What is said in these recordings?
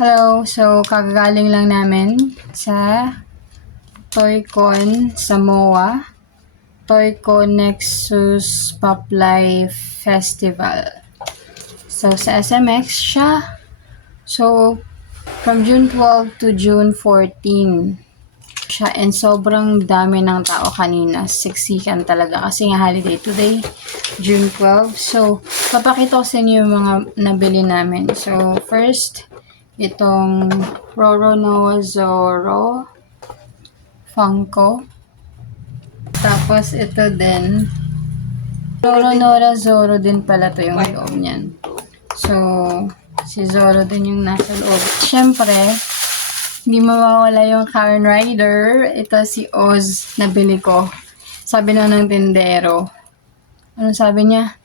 Hello! So, kagagaling lang namin sa Toycon sa MOA. Toycon Nexus Pop Life Festival. So, sa SMX siya. So, from June 12 to June 14 siya. And sobrang dami ng tao kanina. Siksikan talaga. Kasi nga holiday today, June 12. So, papakita ko sa inyo yung mga nabili namin. So, first, itong Roro Noah Zoro Funko. Tapos ito din. Roro Noah Zoro din pala to yung loob niyan. So, si Zoro din yung nasa loob. Siyempre, hindi mawawala yung Kamen Rider. Ito si Oz na bili ko. Sabi na ng tindero. Ano sabi niya?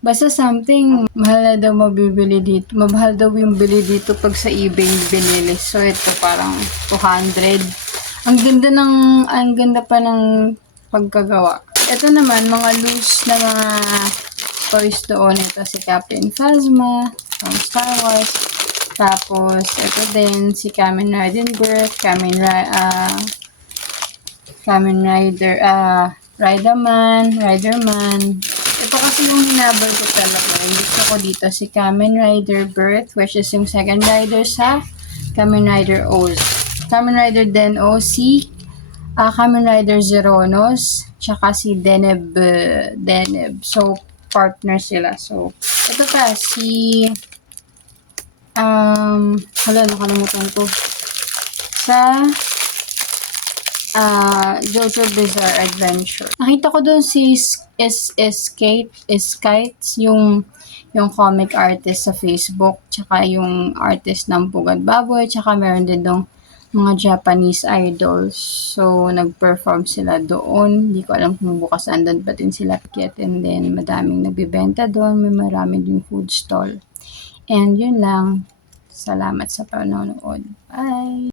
Basta something, mahal na daw mabibili dito. Mahal daw yung bili dito pag sa eBay binili. So, ito parang 200. Ang ganda pa ng pagkagawa. Ito naman, mga loose na mga toys doon. Ito si Captain Phasma from Star Wars. Tapos, ito din si Kamen Rider Birth, Kamen Rider, Riderman. Ito kasi yung hinabol ko talaga. Yung gusto ko dito si Kamen Rider Birth, which is yung second rider sa Kamen Rider Oz. Kamen Rider Den-O si Kamen Rider Zeronos, tsaka si Deneb. So, partner sila. So, ito pa, si nakalimutan ko. Sa Jojo Bizarre Adventure. Nakita ko doon si Skites, yung comic artist sa Facebook, tsaka yung artist ng Pugad Baboy, tsaka meron din dong mga Japanese idols. So, nag-perform sila doon. Hindi ko alam kung bukas andun pa din sila kit. And then, madaming nagbibenta doon. May marami din food stall. And yun lang. Salamat sa panonood. Bye!